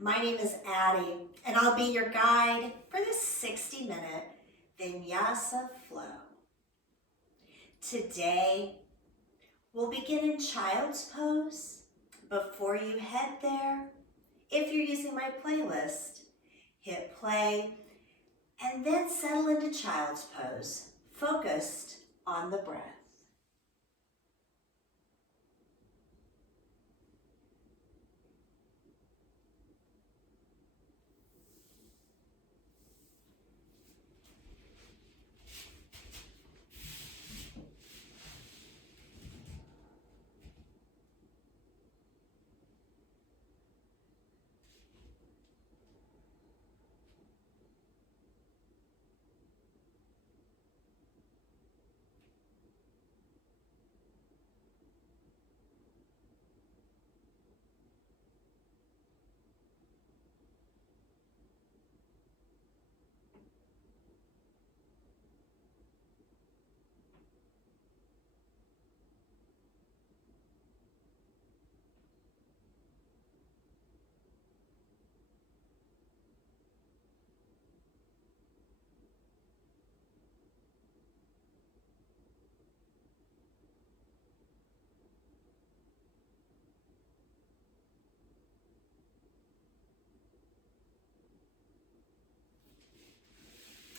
My name is Addie, and I'll be your guide for this 60-minute Vinyasa flow. Today, we'll begin in child's pose. Before you head there, if you're using my playlist, hit play and then settle into child's pose, focused on the breath.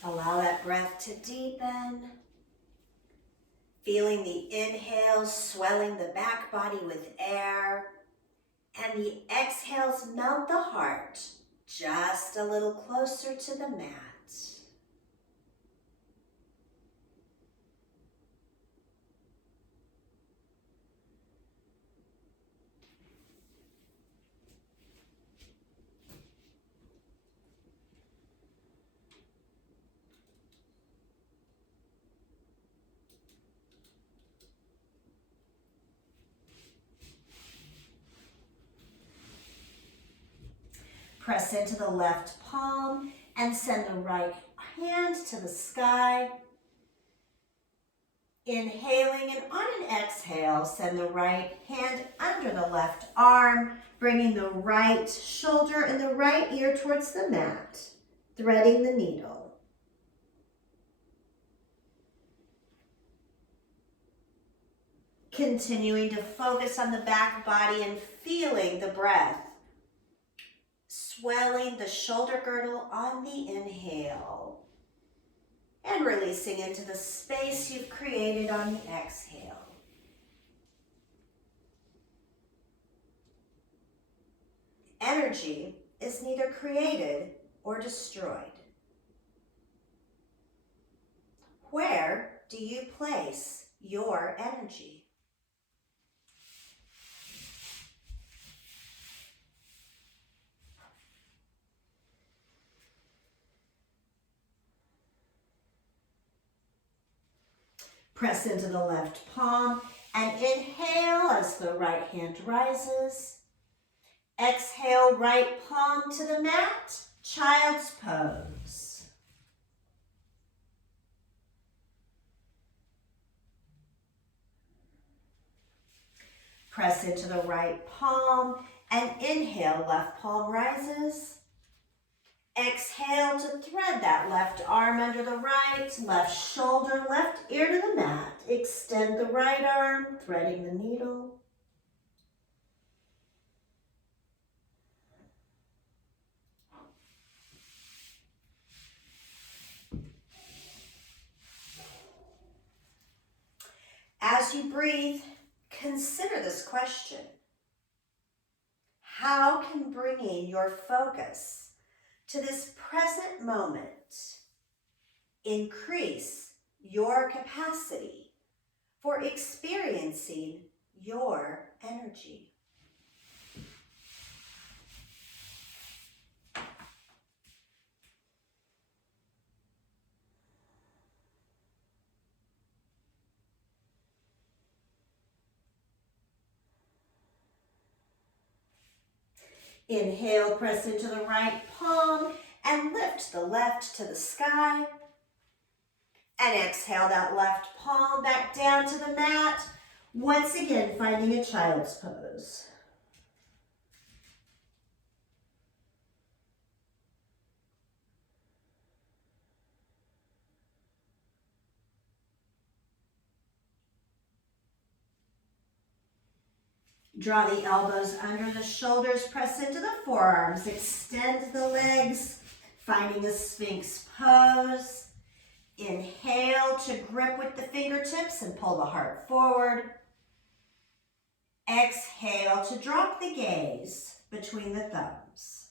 Allow that breath to deepen, feeling the inhale swelling the back body with air, and the exhales melt the heart just a little closer to the mat. Press into the left palm and send the right hand to the sky. Inhaling, and on an exhale, send the right hand under the left arm, bringing the right shoulder and the right ear towards the mat, threading the needle. Continuing to focus on the back body and feeling the breath, swelling the shoulder girdle on the inhale and releasing into the space you've created on the exhale. Energy is neither created or destroyed. Where do you place your energy? Press into the left palm and inhale as the right hand rises. Exhale, right palm to the mat, child's pose. Press into the right palm and inhale, left palm rises. Exhale to thread that left arm under the right, left shoulder, left ear to the mat. Extend the right arm, threading the needle. As you breathe, consider this question. How can bringing your focus to this present moment increase your capacity for experiencing your energy? Inhale, press into the right palm and lift the left to the sky. And exhale that left palm back down to the mat. Once again, finding a child's pose. Draw the elbows under the shoulders, press into the forearms, extend the legs, finding a Sphinx pose. Inhale to grip with the fingertips and pull the heart forward. Exhale to drop the gaze between the thumbs.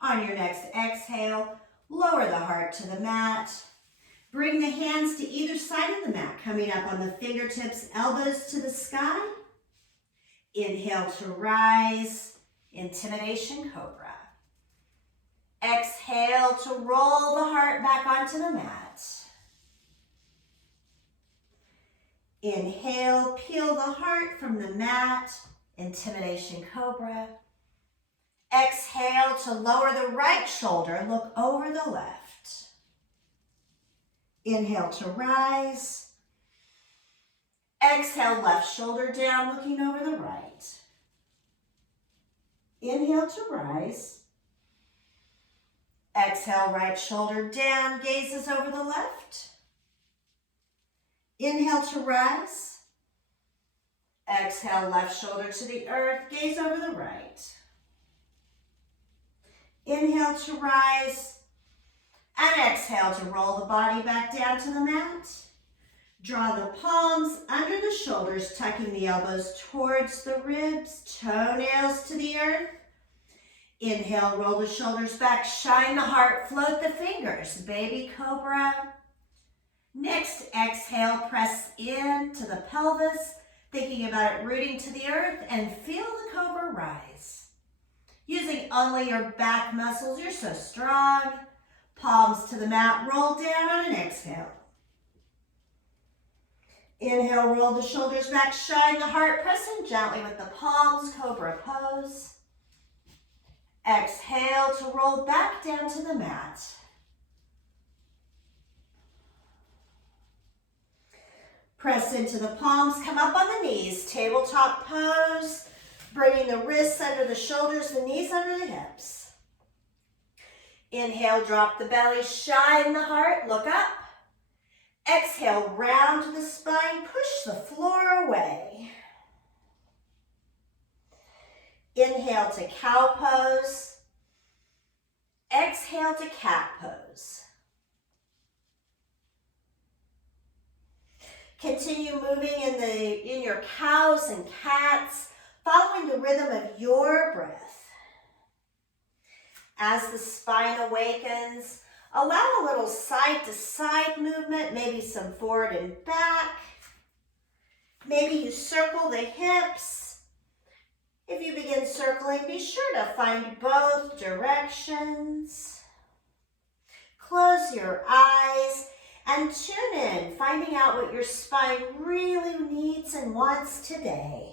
On your next exhale, lower the heart to the mat. Bring the hands to either side of the mat, coming up on the fingertips, elbows to the sky. Inhale to rise, intimidation cobra. Exhale to roll the heart back onto the mat. Inhale, peel the heart from the mat, intimidation cobra. Exhale to lower the right shoulder, look over the left. Inhale to rise. Exhale, left shoulder down, looking over the right. Inhale to rise. Exhale, right shoulder down, gazes over the left. Inhale to rise. Exhale, left shoulder to the earth, gaze over the right. Inhale to rise. And exhale to roll the body back down to the mat. Draw the palms under the shoulders, tucking the elbows towards the ribs, toenails to the earth. Inhale, roll the shoulders back, shine the heart, float the fingers, baby cobra. Next, exhale, press into the pelvis, thinking about it rooting to the earth, and feel the cobra rise. Using only your back muscles, you're so strong. Palms to the mat, roll down on an exhale. Inhale, roll the shoulders back, shine the heart, pressing gently with the palms, cobra pose. Exhale to roll back down to the mat. Press into the palms, come up on the knees, tabletop pose, bringing the wrists under the shoulders, the knees under the hips. Inhale, drop the belly, shine the heart, look up. Exhale, round the spine, push the floor away. Inhale to cow pose. Exhale to cat pose. Continue moving in your cows and cats, following the rhythm of your breath. As the spine awakens, allow a little side-to-side movement, maybe some forward and back. Maybe you circle the hips. If you begin circling, be sure to find both directions. Close your eyes and tune in, finding out what your spine really needs and wants today.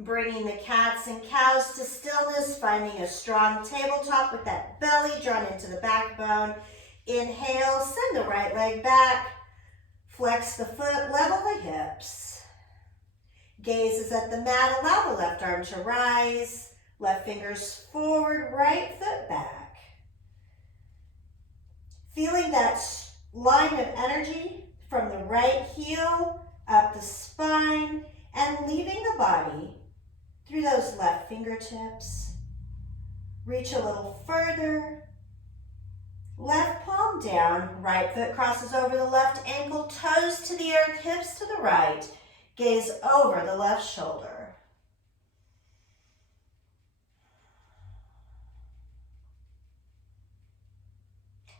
Bringing the cats and cows to stillness, finding a strong tabletop with that belly drawn into the backbone. Inhale, send the right leg back. Flex the foot, level the hips. Gaze is at the mat, allow the left arm to rise. Left fingers forward, right foot back. Feeling that line of energy from the right heel up the spine and leaving the body through those left fingertips. Reach a little further. Left palm down, right foot crosses over the left ankle, toes to the earth, hips to the right. Gaze over the left shoulder.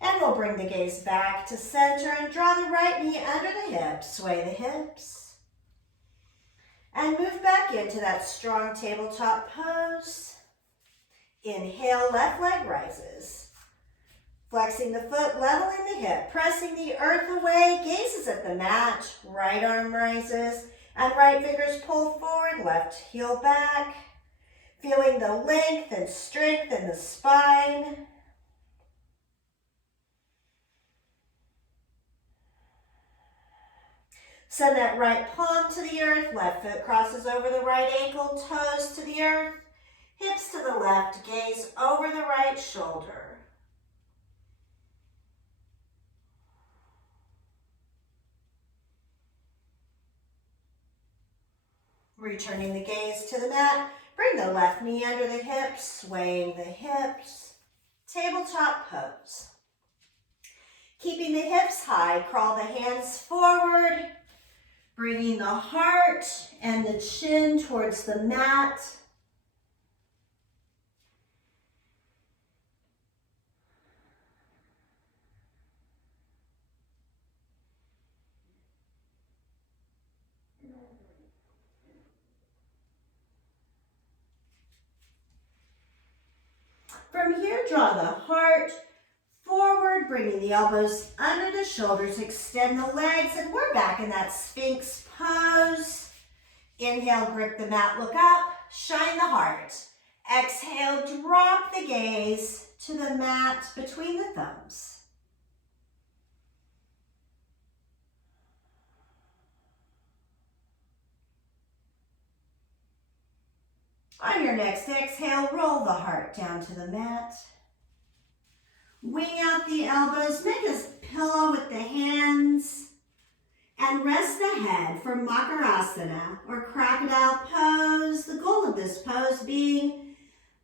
And we'll bring the gaze back to center and draw the right knee under the hips, sway the hips. And move back into that strong tabletop pose. Inhale, left leg rises. Flexing the foot, leveling the hip, pressing the earth away, gazes at the mat, right arm rises, and right fingers pull forward, left heel back. Feeling the length and strength in the spine. Send that right palm to the earth, left foot crosses over the right ankle, toes to the earth, hips to the left, gaze over the right shoulder. Returning the gaze to the mat, bring the left knee under the hips, swaying the hips, tabletop pose. Keeping the hips high, crawl the hands forward, bringing the heart and the chin towards the mat. From here, draw the heart forward, bringing the elbows under the shoulders, extend the legs, and we're back in that Sphinx pose. Inhale, grip the mat, look up, shine the heart. Exhale, drop the gaze to the mat between the thumbs. On your next exhale, roll the heart down to the mat. Wing out the elbows, make a pillow with the hands, and rest the head for Makarasana, or crocodile pose. The goal of this pose being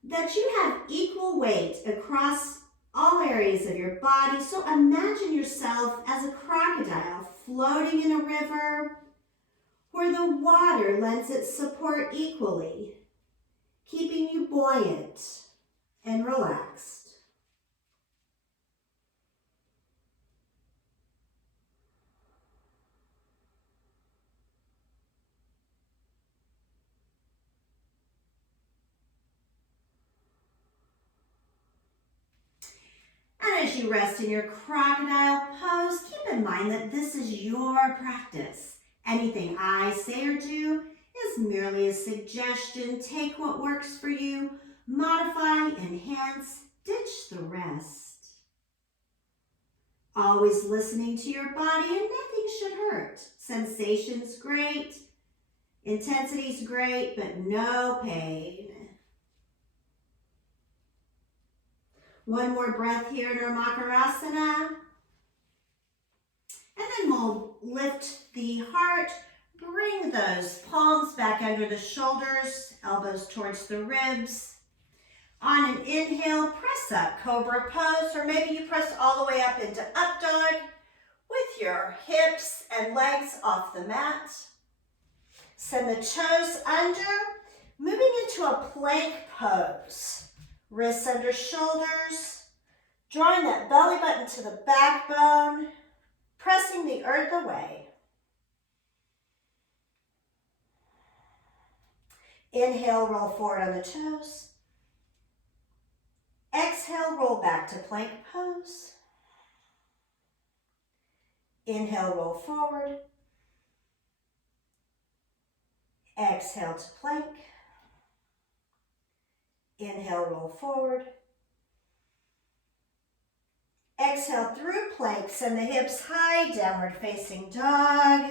that you have equal weight across all areas of your body. So imagine yourself as a crocodile floating in a river where the water lends its support equally, keeping you buoyant and relaxed. And as you rest in your crocodile pose, keep in mind that this is your practice. Anything I say or do is merely a suggestion. Take what works for you, modify, enhance, ditch the rest. Always listening to your body, and nothing should hurt. Sensation's great, intensity's great, but no pain. One more breath here in our Makarasana. And then we'll lift the heart, bring those palms back under the shoulders, elbows towards the ribs. On an inhale, press up, cobra pose, or maybe you press all the way up into up dog with your hips and legs off the mat. Send the toes under, moving into a plank pose. Wrists under shoulders, drawing that belly button to the backbone, pressing the earth away. Inhale, roll forward on the toes. Exhale, roll back to plank pose. Inhale, roll forward. Exhale to plank. Inhale, roll forward. Exhale through plank, send the hips high, downward facing dog.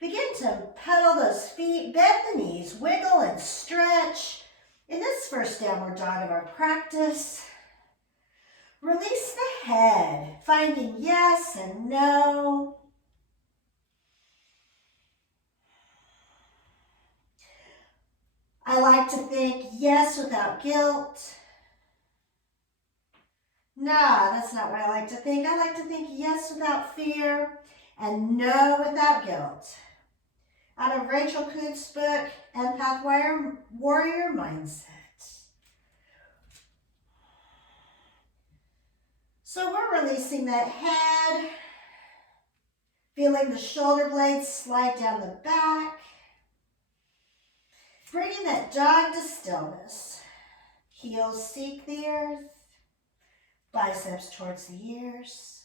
Begin to pedal those feet, bend the knees, wiggle and stretch. In this first downward dog of our practice, release the head, finding yes and no. I like to think yes without guilt. Nah, that's not what I like to think. I like to think yes without fear and no without guilt. Out of Rachel Kutz's book, Empath Warrior Mindset. So we're releasing that head, feeling the shoulder blades slide down the back. Bringing that dog to stillness. Heels seek the earth. Biceps towards the ears.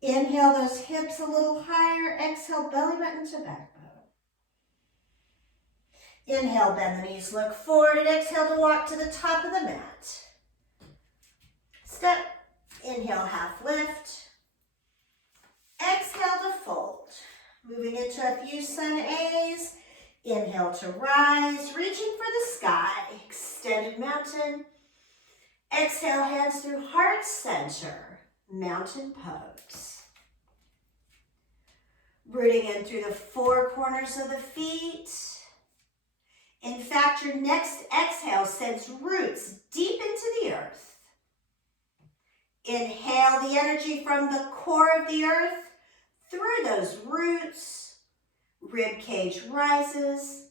Inhale those hips a little higher. Exhale, belly button to backbone. Inhale, bend the knees, look forward, and exhale to walk to the top of the mat. Step, inhale, half lift. Exhale to fold. Moving into a few sun A's. Inhale to rise, reaching for the sky, extended mountain. Exhale, hands through heart center, mountain pose. Rooting in through the four corners of the feet. In fact, your next exhale sends roots deep into the earth. Inhale the energy from the core of the earth through those roots. Rib cage rises.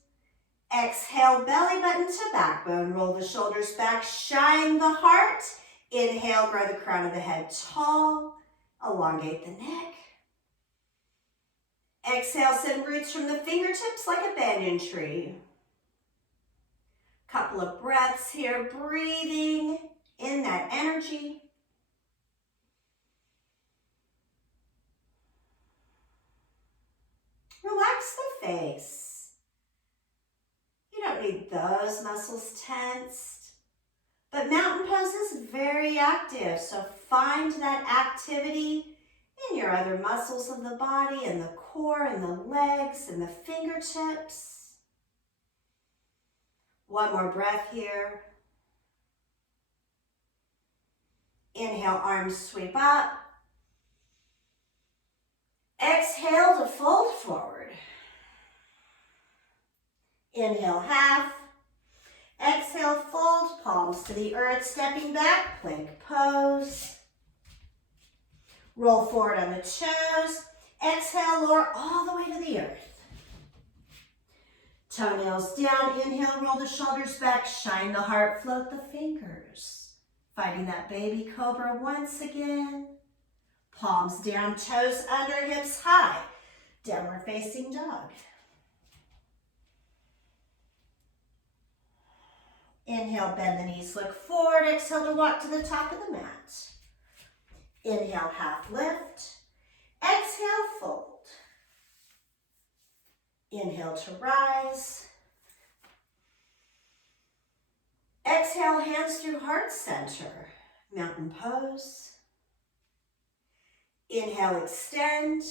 Exhale, belly button to backbone. Roll the shoulders back, shine the heart. Inhale, grow the crown of the head tall. Elongate the neck. Exhale, send roots from the fingertips like a banyan tree. Couple of breaths here, breathing in that energy. Relax the face. You don't need those muscles tensed. But mountain pose is very active, so find that activity in your other muscles of the body, and the core, and the legs, and the fingertips. One more breath here. Inhale, arms sweep up. Exhale to fold forward. Inhale, half. Exhale, fold, palms to the earth, stepping back, plank pose. Roll forward on the toes. Exhale, lower all the way to the earth. Toenails down, inhale, roll the shoulders back, shine the heart, float the fingers. Finding that baby cobra once again. Palms down, toes under, hips high. Downward facing dog. Inhale, bend the knees, look forward. Exhale to walk to the top of the mat. Inhale, half lift. Exhale, fold. Inhale to rise. Exhale, hands through heart center, mountain pose. Inhale, extend.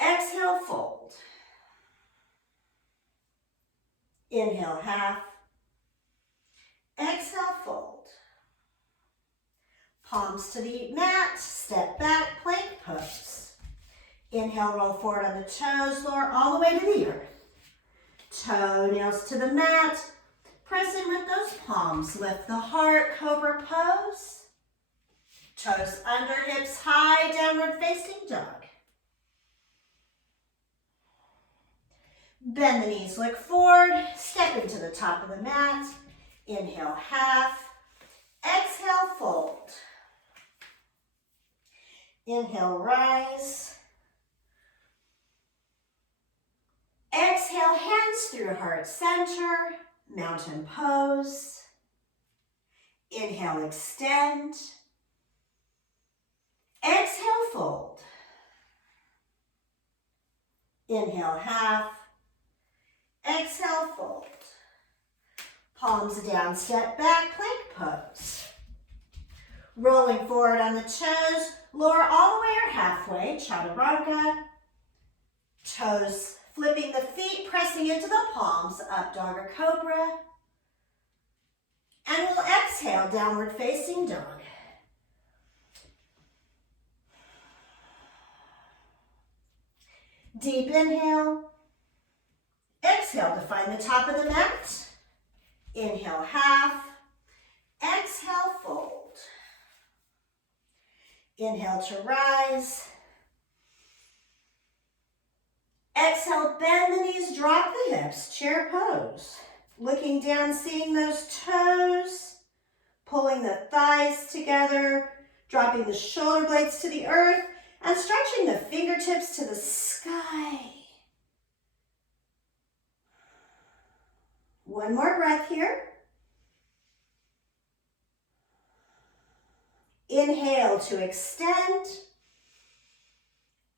Exhale, fold. Inhale, half. Exhale, fold. Palms to the mat, step back, plank pose. Inhale, roll forward on the toes, lower all the way to the earth. Toenails to the mat. Press in with those palms. Lift the heart, cobra pose. Toes under, hips high, downward facing dog. Bend the knees, look forward, step into the top of the mat. Inhale, half. Exhale, fold. Inhale, rise. Exhale, hands through heart center, mountain pose. Inhale, extend. Exhale, fold. Inhale, half. Exhale, fold. Palms down, step back, plank pose. Rolling forward on the toes, lower all the way or halfway, chaturanga. Toes flipping the feet, pressing into the palms, up dog or cobra. And we'll exhale, downward facing dog. Deep inhale. Exhale to find the top of the mat. Inhale, half. Exhale, fold. Inhale to rise. Exhale, bend the knees, drop the hips, chair pose. Looking down, seeing those toes, pulling the thighs together, dropping the shoulder blades to the earth, and stretching the fingertips to the sky. One more breath here. Inhale to extend.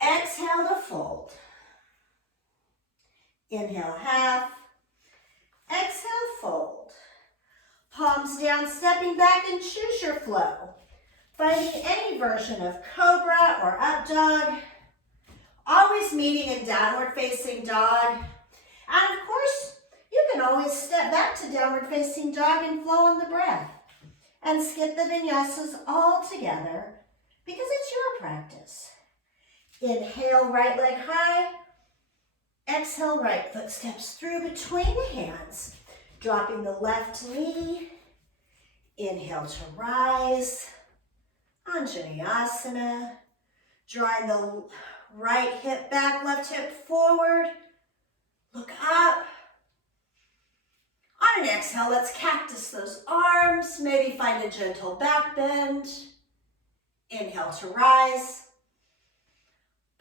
Exhale to fold. Inhale, half. Exhale, fold. Palms down, stepping back, and choose your flow. Finding any version of cobra or up dog. Always meeting in downward facing dog. And of course, you can always step back to downward facing dog and flow on the breath. And skip the vinyasas all together because it's your practice. Inhale, right leg high. Exhale, right foot steps through between the hands, dropping the left knee. Inhale to rise. Anjaneyasana. Drawing the right hip back, left hip forward. Look up. On an exhale, let's cactus those arms. Maybe find a gentle back bend. Inhale to rise.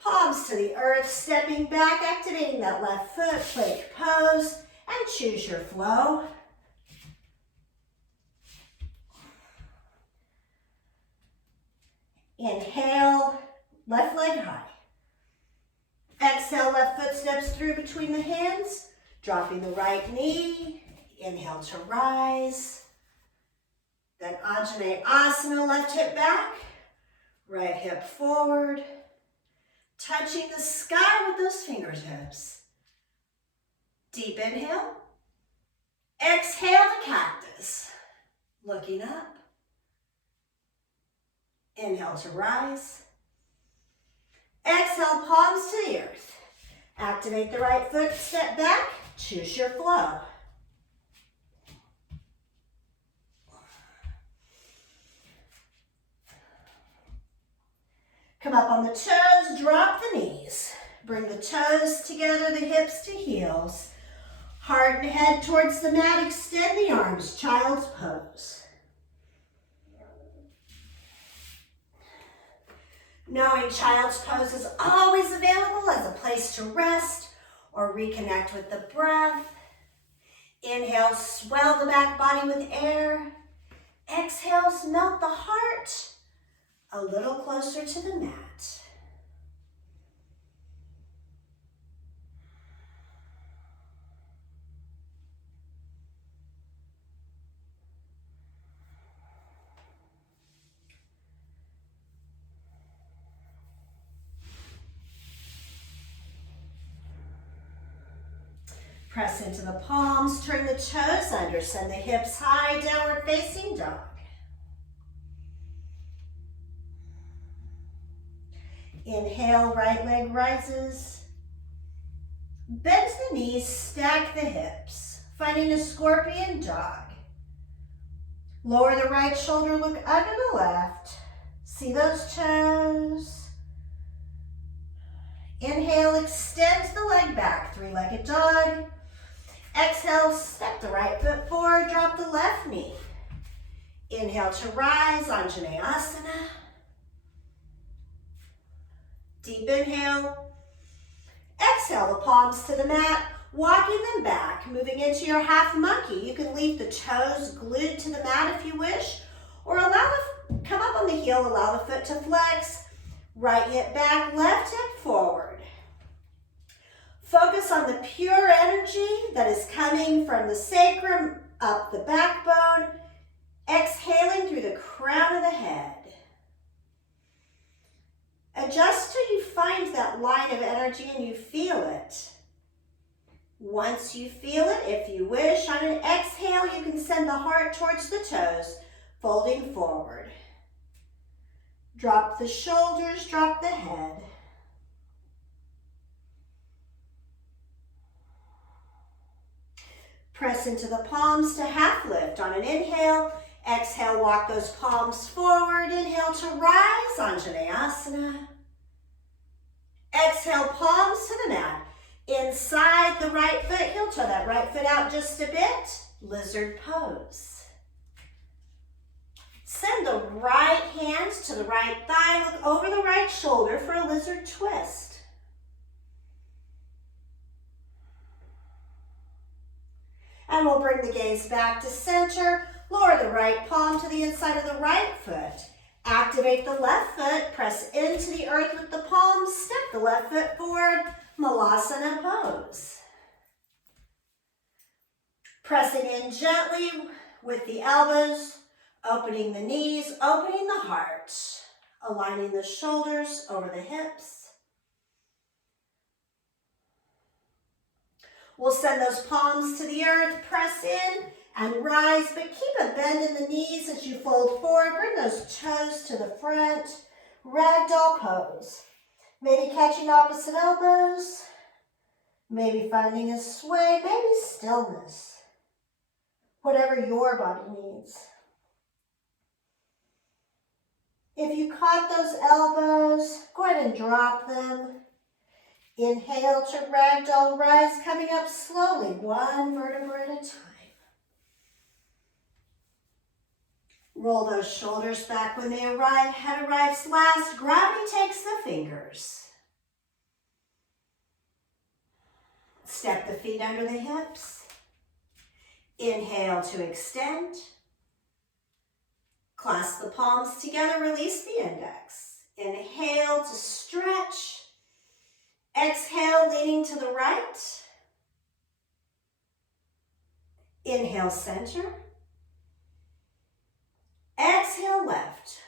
Palms to the earth, stepping back, activating that left foot, plank pose, and choose your flow. Inhale, left leg high. Exhale, left foot steps through between the hands, dropping the right knee. Inhale to rise. Then Anjaneyasana, left hip back, right hip forward, touching the sky with those fingertips. Deep inhale. Exhale to cactus. Looking up. Inhale to rise. Exhale, palms to the earth. Activate the right foot, step back, choose your flow. Come up on the toes, drop the knees. Bring the toes together, the hips to heels. Heart and head towards the mat, extend the arms, child's pose. Knowing child's pose is always available as a place to rest or reconnect with the breath. Inhale, swell the back body with air. Exhale, melt the heart a little closer to the mat. Press into the palms, turn the toes under, send the hips high, downward facing dog. Inhale, right leg rises. Bend the knees, stack the hips, finding a scorpion dog. Lower the right shoulder, look under the left. See those toes. Inhale, extend the leg back, three-legged dog. Exhale, step the right foot forward, drop the left knee. Inhale to rise, Anjaneyasana. Deep inhale. Exhale, the palms to the mat, walking them back, moving into your half monkey. You can leave the toes glued to the mat if you wish, or come up on the heel, allow the foot to flex. Right hip back, left hip forward. Focus on the pure energy that is coming from the sacrum up the backbone, exhaling through the crown of the head. Adjust till you find that line of energy and you feel it. Once you feel it, if you wish, on an exhale, you can send the heart towards the toes, folding forward. Drop the shoulders, drop the head. Press into the palms to half lift. On an inhale, exhale, walk those palms forward. Inhale to rise, Anjaneyasana. Exhale, palms to the mat. Inside the right foot, heel toe that right foot out just a bit. Lizard pose. Send the right hands to the right thigh. Look over the right shoulder for a lizard twist. And we'll bring the gaze back to center. Lower the right palm to the inside of the right foot. Activate the left foot. Press into the earth with the palms. Step the left foot forward. Malasana pose. Pressing in gently with the elbows, opening the knees, opening the heart, aligning the shoulders over the hips. We'll send those palms to the earth, press in and rise, but keep a bend in the knees as you fold forward. Bring those toes to the front, ragdoll pose. Maybe catching opposite elbows, maybe finding a sway, maybe stillness. Whatever your body needs. If you caught those elbows, go ahead and drop them. Inhale to ragdoll rise, coming up slowly, one vertebra at a time. Roll those shoulders back when they arrive. Head arrives last. Gravity takes the fingers. Step the feet under the hips. Inhale to extend. Clasp the palms together, release the index. Inhale to stretch. Exhale, leaning to the right. Inhale, center. Exhale, left.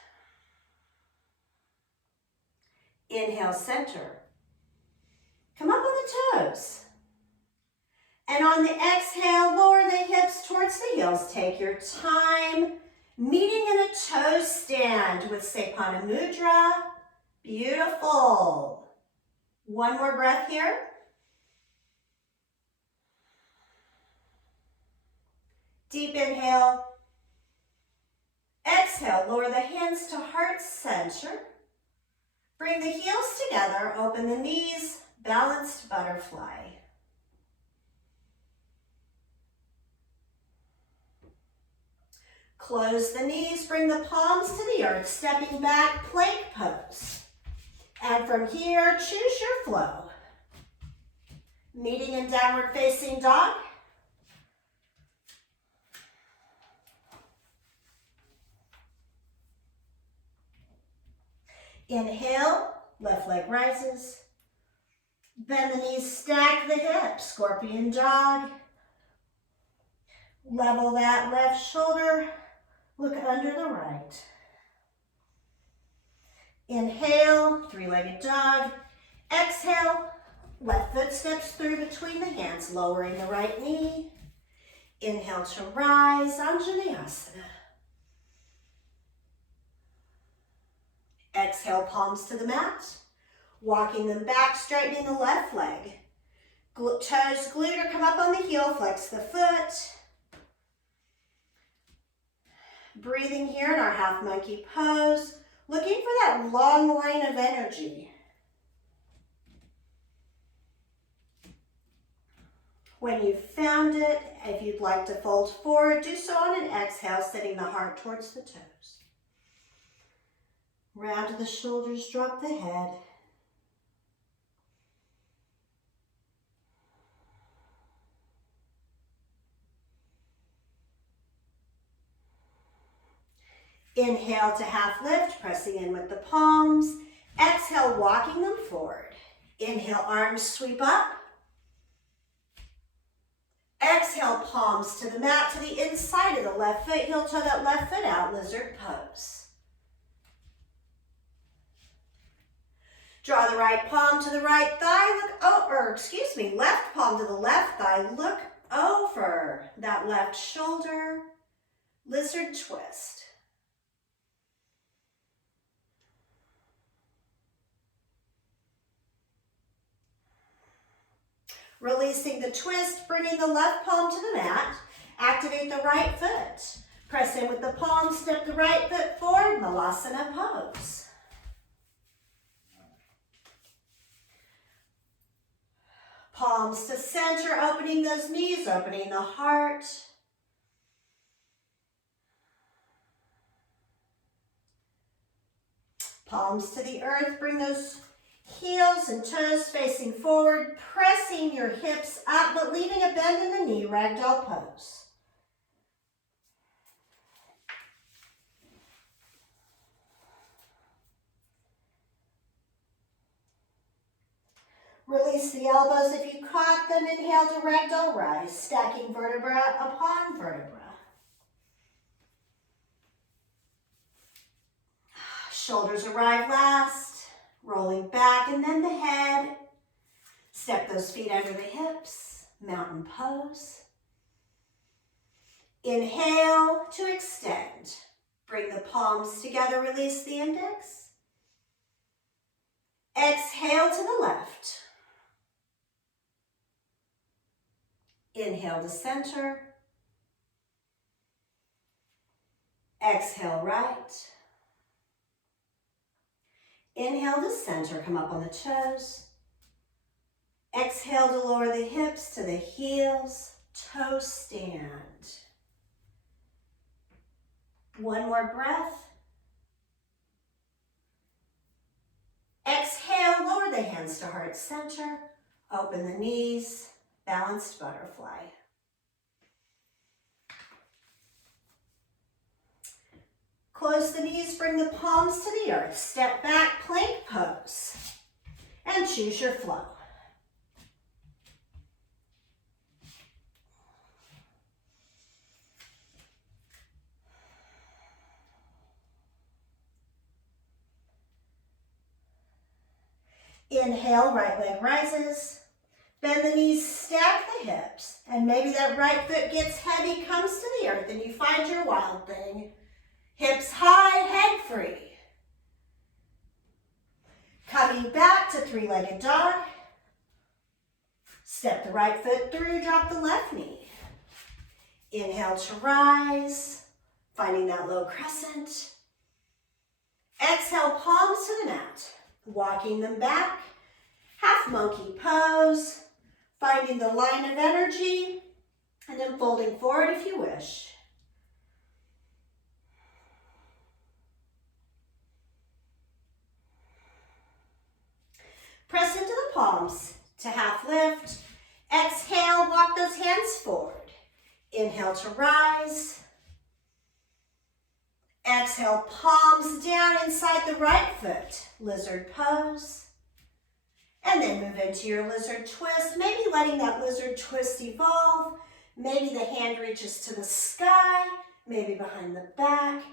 Inhale, center. Come up on the toes. And on the exhale, lower the hips towards the heels. Take your time. Meeting in a toe stand with Sepana Mudra. Beautiful. One more breath here. Deep inhale. Exhale, lower the hands to heart center. Bring the heels together, open the knees, balanced butterfly. Close the knees, bring the palms to the earth, stepping back, plank pose. And from here, choose your flow. Meeting in downward facing dog. Inhale, left leg rises. Bend the knees, stack the hips, scorpion dog. Level that left shoulder, look under the right. Inhale, three-legged dog. Exhale, left foot steps through between the hands, lowering the right knee. Inhale to rise, Vinyasa. Exhale, palms to the mat. Walking them back, straightening the left leg. Toes glued or come up on the heel, flex the foot. Breathing here in our half monkey pose. Looking for that long line of energy. When you've found it, if you'd like to fold forward, do so on an exhale, sitting the heart towards the toes. Round to the shoulders, drop the head. Inhale to half lift, pressing in with the palms. Exhale, walking them forward. Inhale, arms sweep up. Exhale, palms to the mat, to the inside of the left foot. Heel toe that left foot out, lizard pose. Draw the right palm to the right thigh, left palm to the left thigh, look over that left shoulder, lizard twist. Releasing the twist, bringing the left palm to the mat, activate the right foot. Press in with the palm, step the right foot forward, Malasana pose. Palms to center, opening those knees, opening the heart. Palms to the earth, bring those heels and toes facing forward, pressing your hips up, but leaving a bend in the knee, ragdoll pose. Release the elbows if you caught them. Inhale to ragdoll rise, stacking vertebra upon vertebra. Shoulders arrive last, rolling back and then the head. Step those feet under the hips, mountain pose. Inhale to extend. Bring the palms together, release the index. Exhale to the left. Inhale to center. Exhale right. Inhale to center, come up on the toes. Exhale to lower the hips to the heels, toe stand. One more breath. Exhale, lower the hands to heart center. Open the knees, balanced butterfly. Close the knees, bring the palms to the earth. Step back, plank pose. And choose your flow. Inhale, right leg rises. Bend the knees, stack the hips. And maybe that right foot gets heavy, comes to the earth, and you find your wild thing. Hips high, head free. Coming back to three-legged dog. Step the right foot through, drop the left knee. Inhale to rise, finding that low crescent. Exhale, palms to the mat. Walking them back, half monkey pose, finding the line of energy, and then folding forward if you wish. Press into the palms to half lift. Exhale, walk those hands forward. Inhale to rise. Exhale, palms down inside the right foot, lizard pose. And then move into your lizard twist, maybe letting that lizard twist evolve. Maybe the hand reaches to the sky, maybe behind the back,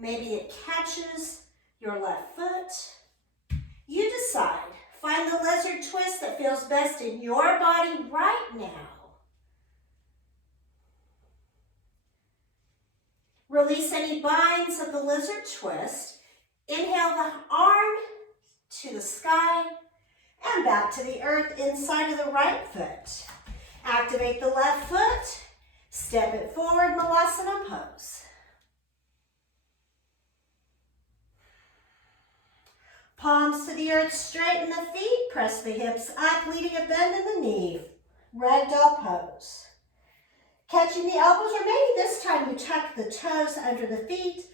maybe it catches your left foot. You decide. Find the lizard twist that feels best in your body right now. Release any binds of the lizard twist. Inhale the arm to the sky and back to the earth inside of the right foot. Activate the left foot. Step it forward, Malasana pose. Palms to the earth, straighten the feet, press the hips up, leading a bend in the knee. Ragdoll pose. Catching the elbows, or maybe this time you tuck the toes under the feet,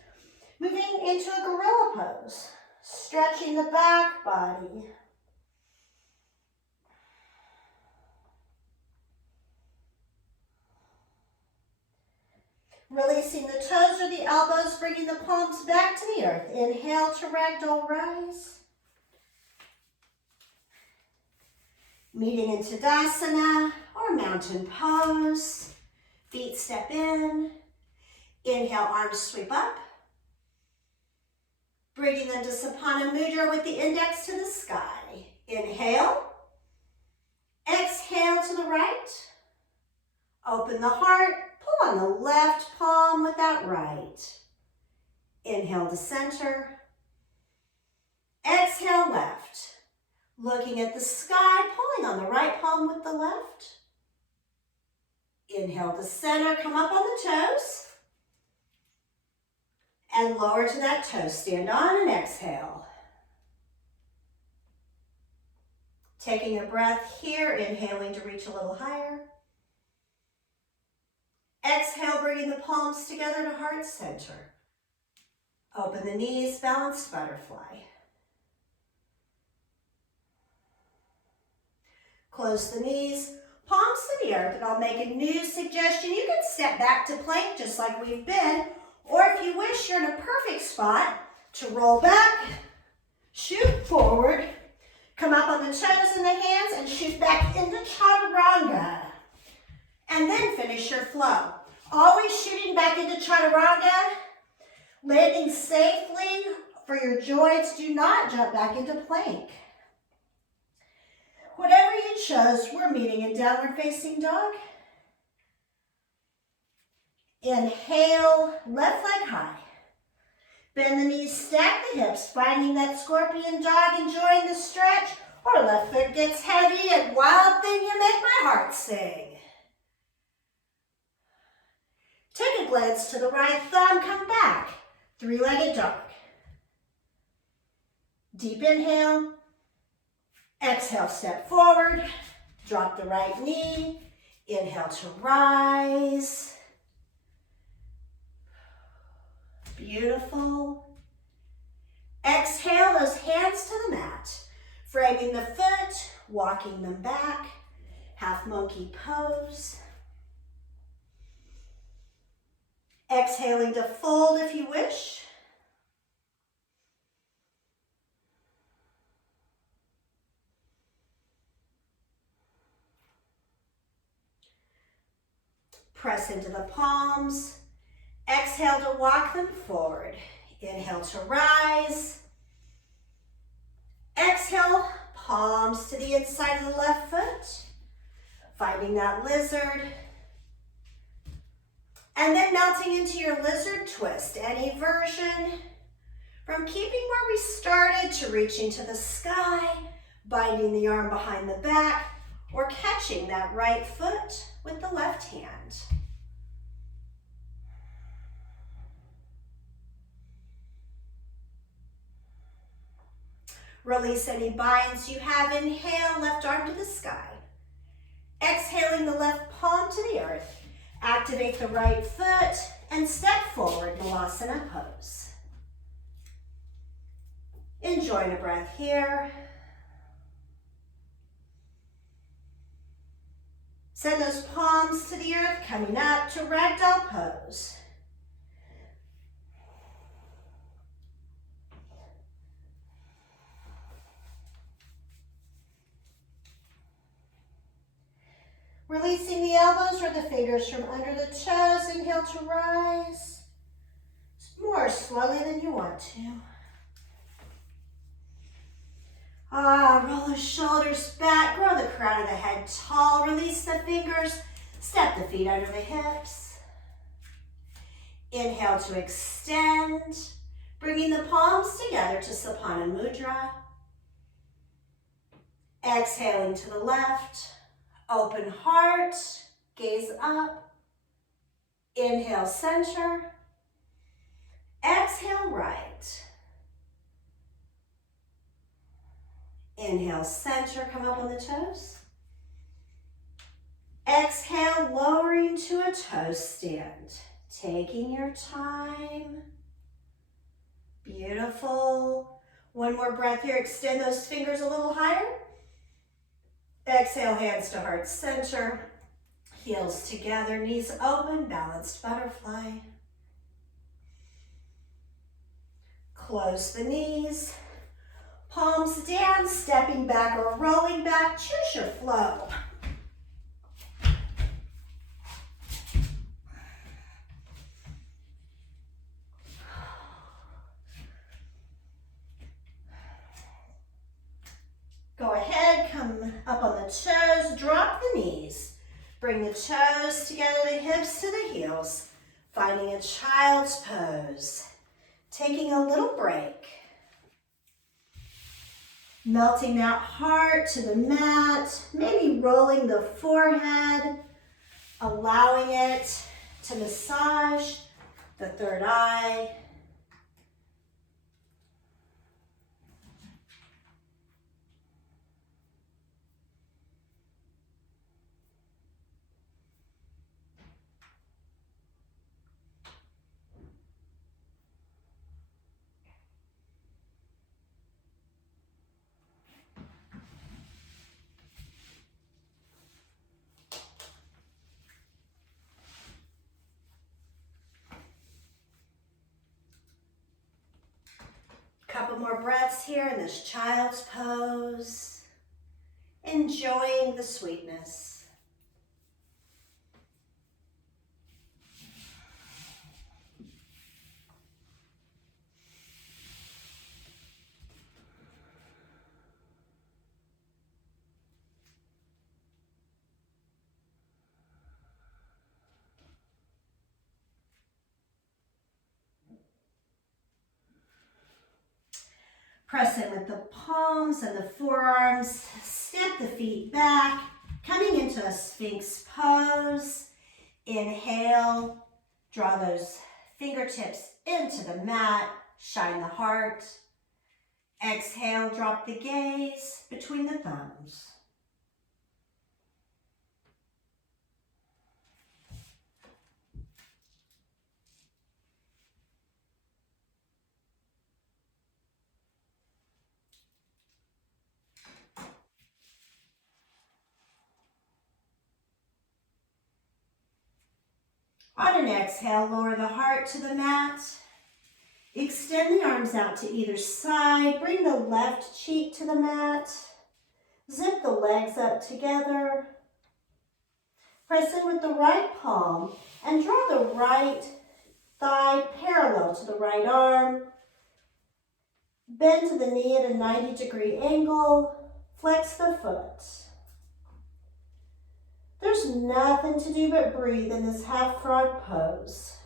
moving into a gorilla pose. Stretching the back body. Releasing the toes or the elbows, bringing the palms back to the earth. Inhale to ragdoll rise. Meeting in Tadasana or mountain pose. Feet step in. Inhale, arms sweep up. Bringing them to Sapana Mudra with the index to the sky. Inhale. Exhale to the right. Open the heart. Pull on the left palm with that right. Inhale to center. Exhale left. Looking at the sky, pulling on the right palm with the left. Inhale to center, come up on the toes. And lower to that toe, stand on and exhale. Taking a breath here, inhaling to reach a little higher. Exhale, bringing the palms together to heart center. Open the knees, balanced butterfly. Close the knees, palms to the earth, and I'll make a new suggestion. You can step back to plank just like we've been, or if you wish, you're in a perfect spot to roll back, shoot forward, Come up on the toes and the hands and shoot back into chaturanga. And then finish your flow. Always shooting back into chaturanga, landing safely for your joints. Do not jump back into plank. Whatever you chose, we're meeting in downward facing dog. Inhale, left leg high. Bend the knees, stack the hips, finding that scorpion dog, enjoying the stretch, or left foot gets heavy and wild thing, you make my heart sing. Take a glance to the right thumb, come back, three-legged dog. Deep inhale, exhale, step forward, drop the right knee, inhale to rise. Beautiful. Exhale, those hands to the mat. Framing the foot, walking them back. Half monkey pose. Exhaling to fold if you wish. Press into the palms. Exhale to walk them forward. Inhale to rise. Exhale, palms to the inside of the left foot. Finding that lizard. And then melting into your lizard twist. Any version. From keeping where we started to reaching to the sky, binding the arm behind the back, or catching that right foot with the left hand. Release any binds you have. Inhale, left arm to the sky. Exhaling the left palm to the earth. Activate the right foot and step forward, Vinyasa pose. Enjoying a breath here. Send those palms to the earth, coming up to ragdoll pose. Releasing the elbows or the fingers from under the toes. Inhale to rise. More slowly than you want to. Roll the shoulders back. Grow the crown of the head tall. Release the fingers. Step the feet under the hips. Inhale to extend. Bringing the palms together to Sapana Mudra. Exhaling to the left. Open heart, gaze up. Inhale, center. Exhale, right. Inhale, center, come up on the toes. Exhale, lowering to a toe stand. Taking your time. Beautiful. One more breath here. Extend those fingers a little higher. Exhale, hands to heart center. Heels together, knees open, balanced butterfly. Close the knees. Palms down, stepping back or rolling back. Choose your flow. Go ahead, come up on the toes, drop the knees. Bring the toes together, the hips to the heels. Finding a child's pose. Taking a little break. Melting that heart to the mat, maybe rolling the forehead, allowing it to massage the third eye. couple more breaths here in this child's pose, enjoying the sweetness. Press in with the palms and the forearms. Step the feet back, coming into a Sphinx pose. Inhale, draw those fingertips into the mat, shine the heart. Exhale, drop the gaze between the thumbs. On an exhale, lower the heart to the mat. Extend the arms out to either side. Bring the left cheek to the mat. Zip the legs up together. Press in with the right palm and draw the right thigh parallel to the right arm. Bend to the knee at a 90-degree angle. Flex the foot. There's nothing to do but breathe in this half frog pose.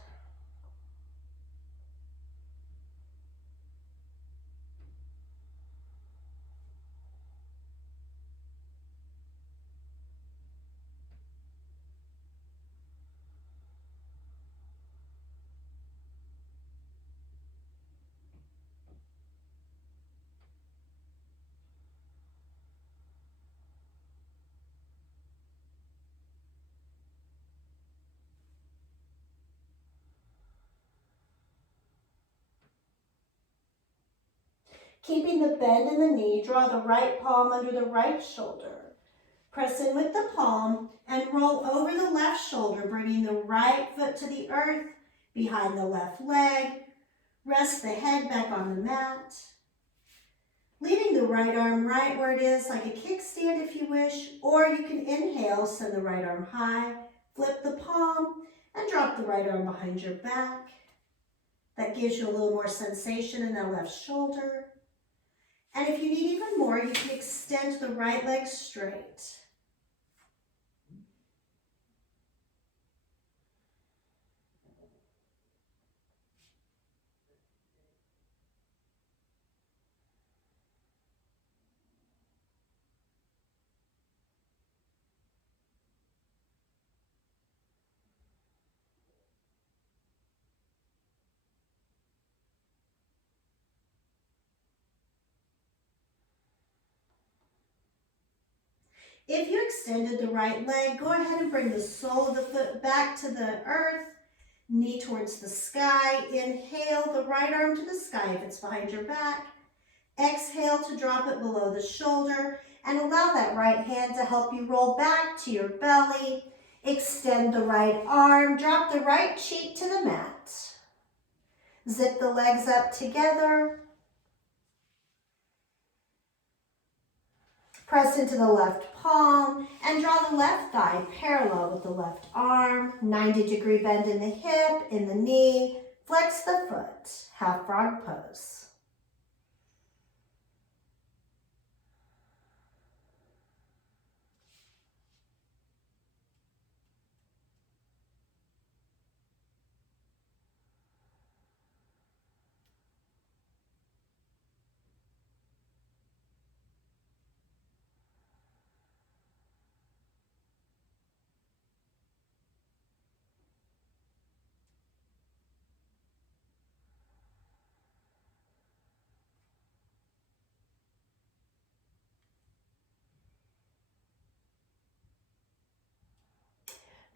Keeping the bend in the knee, draw the right palm under the right shoulder. Press in with the palm and roll over the left shoulder, bringing the right foot to the earth behind the left leg. Rest the head back on the mat. Leaving the right arm right where it is, like a kickstand if you wish, or you can inhale, send the right arm high, flip the palm, and drop the right arm behind your back. That gives you a little more sensation in that left shoulder. And if you need even more, you can extend the right leg straight. If you extended the right leg, go ahead and bring the sole of the foot back to the earth, knee towards the sky. Inhale the right arm to the sky if it's behind your back. Exhale to drop it below the shoulder and allow that right hand to help you roll back to your belly. Extend the right arm, drop the right cheek to the mat. Zip the legs up together. Press into the left palm and draw the left thigh parallel with the left arm. 90-degree bend in the hip, in the knee. Flex the foot. Half frog pose.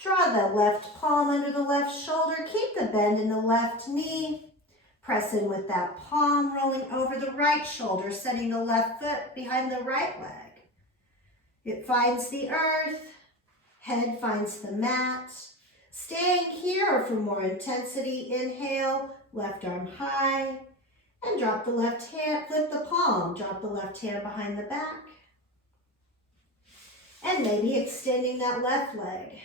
Draw the left palm under the left shoulder. Keep the bend in the left knee. Press in with that palm, rolling over the right shoulder, setting the left foot behind the right leg. It finds the earth. Head finds the mat. Staying here for more intensity, inhale, left arm high. And drop the left hand, flip the palm, drop the left hand behind the back. And maybe extending that left leg.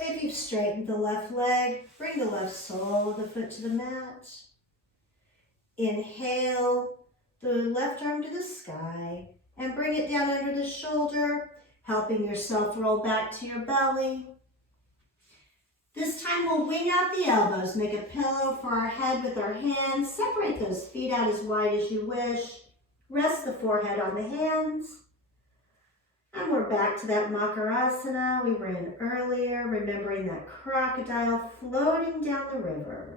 If you've straightened the left leg, bring the left sole of the foot to the mat. Inhale the left arm to the sky and bring it down under the shoulder, helping yourself roll back to your belly. This time we'll wing out the elbows, make a pillow for our head with our hands, separate those feet out as wide as you wish, rest the forehead on the hands. And we're back to that Makarasana we were in earlier, remembering that crocodile floating down the river.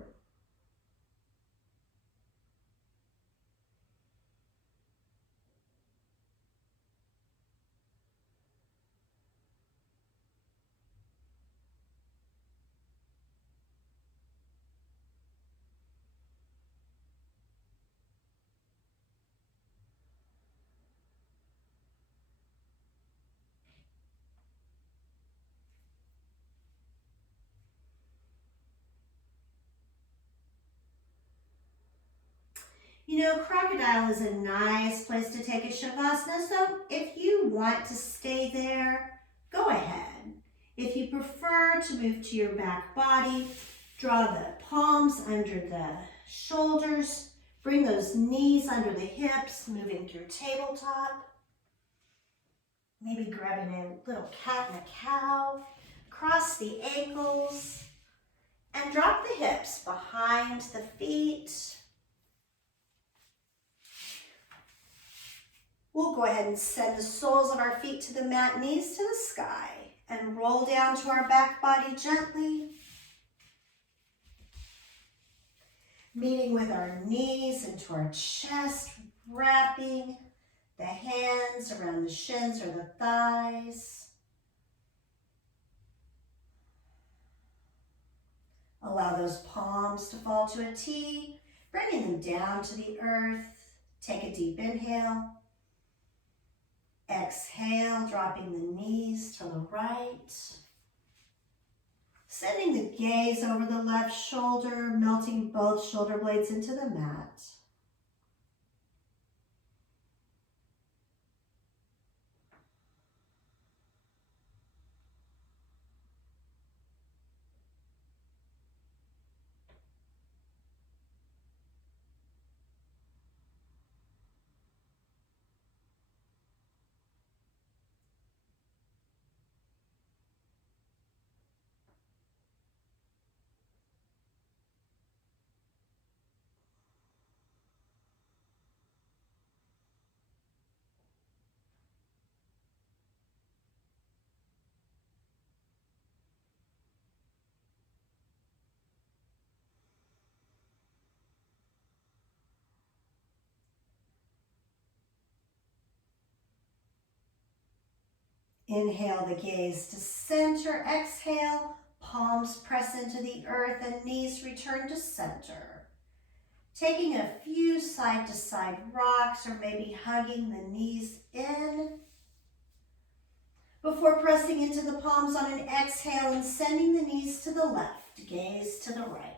You know, crocodile is a nice place to take a shavasana, so if you want to stay there, go ahead. If you prefer to move to your back body, draw the palms under the shoulders, bring those knees under the hips, moving through tabletop. Maybe grabbing a little cat and a cow, cross the ankles, and drop the hips behind the feet. We'll go ahead and send the soles of our feet to the mat, knees to the sky, and roll down to our back body gently. Meeting with our knees into our chest, wrapping the hands around the shins or the thighs. Allow those palms to fall to a T, bringing them down to the earth. Take a deep inhale. Exhale, dropping the knees to the right. Sending the gaze over the left shoulder, melting both shoulder blades into the mat. Inhale the gaze to center. Exhale, palms press into the earth and knees return to center. Taking a few side to side rocks or maybe hugging the knees in. Before pressing into the palms on an exhale and sending the knees to the left, gaze to the right.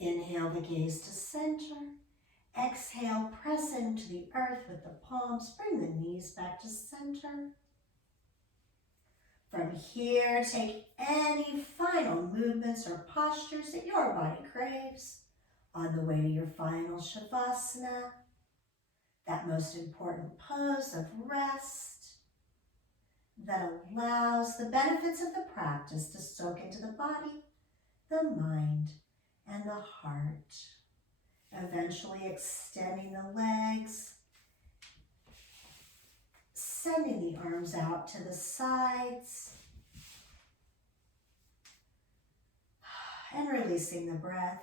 Inhale the gaze to center. Exhale, press into the earth with the palms. Bring the knees back to center. From here, take any final movements or postures that your body craves on the way to your final Shavasana, that most important pose of rest that allows the benefits of the practice to soak into the body, the mind, and the heart. Eventually extending the legs, sending the arms out to the sides, and releasing the breath.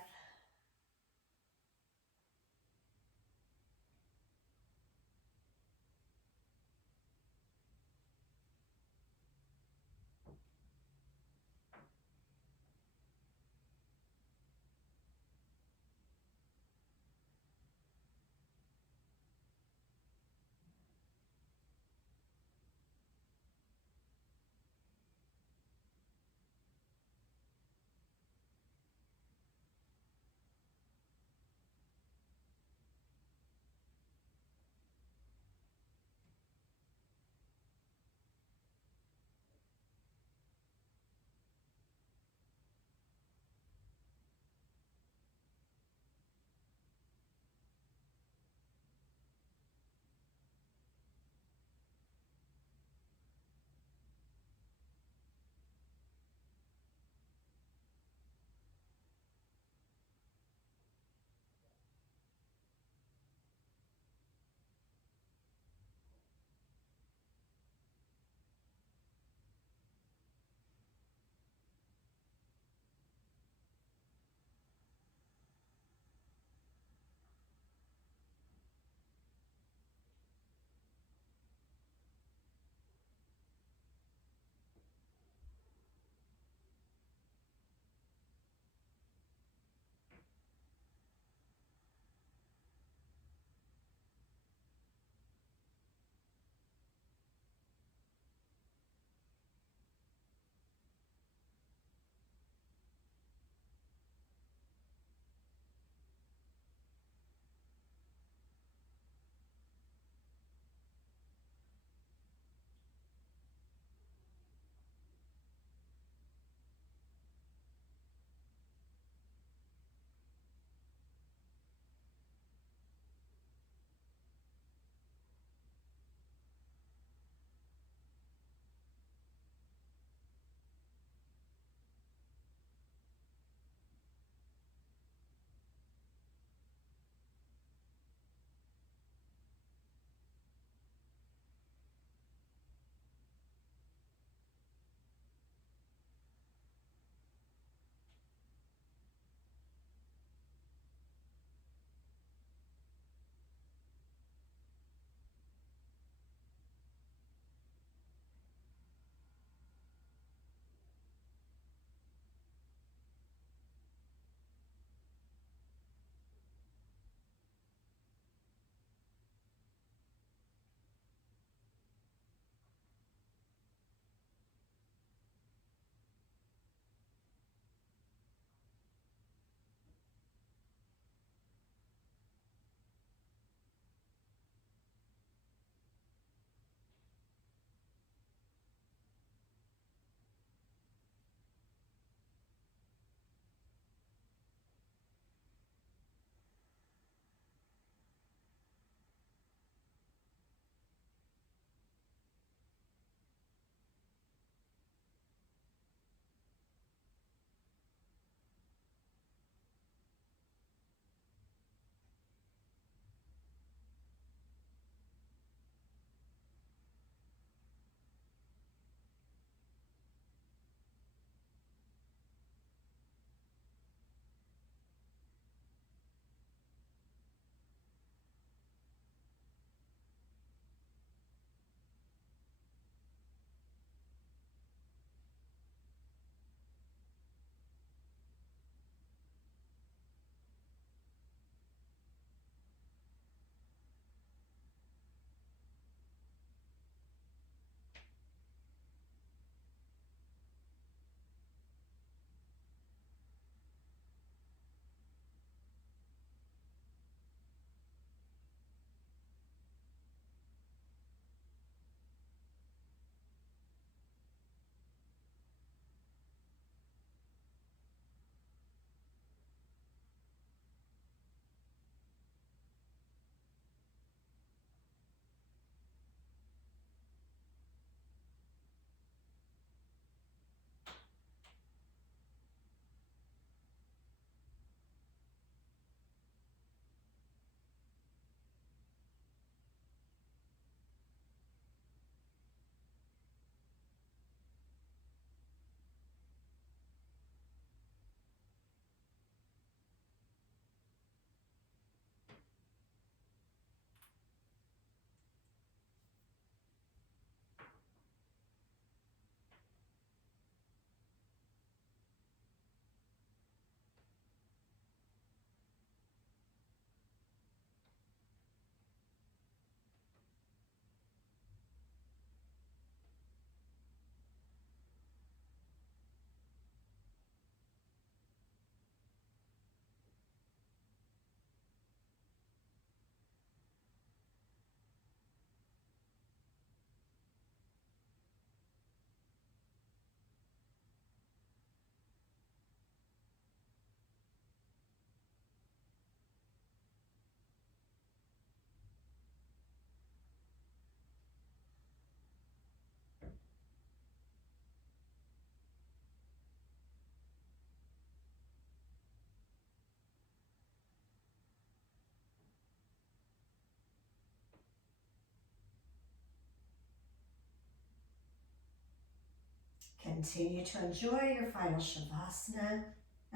Continue to enjoy your final Shavasana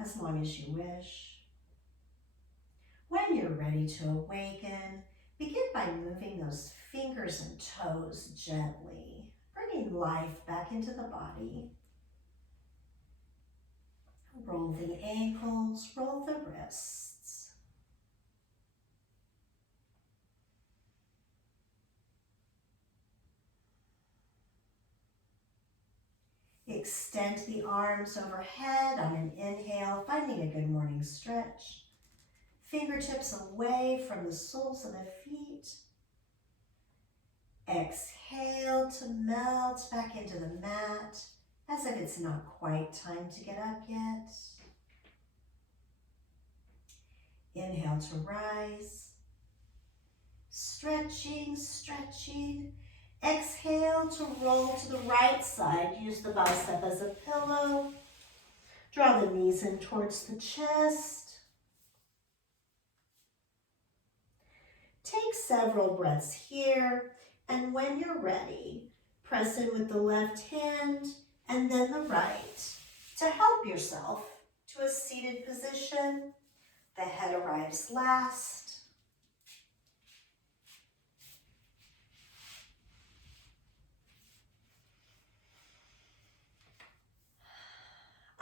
as long as you wish. When you're ready to awaken, begin by moving those fingers and toes gently, bringing life back into the body. Roll the ankles, roll the wrists. Extend the arms overhead on an inhale, finding a good morning stretch. Fingertips away from the soles of the feet. Exhale to melt back into the mat as if it's not quite time to get up yet. Inhale to rise. Stretching, stretching. Exhale to roll to the right side. Use the bicep as a pillow. Draw the knees in towards the chest. Take several breaths here, and when you're ready, press in with the left hand and then the right to help yourself to a seated position. The head arrives last.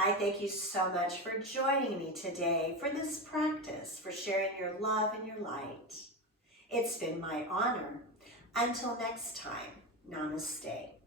I thank you so much for joining me today for this practice, for sharing your love and your light. It's been my honor. Until next time, namaste.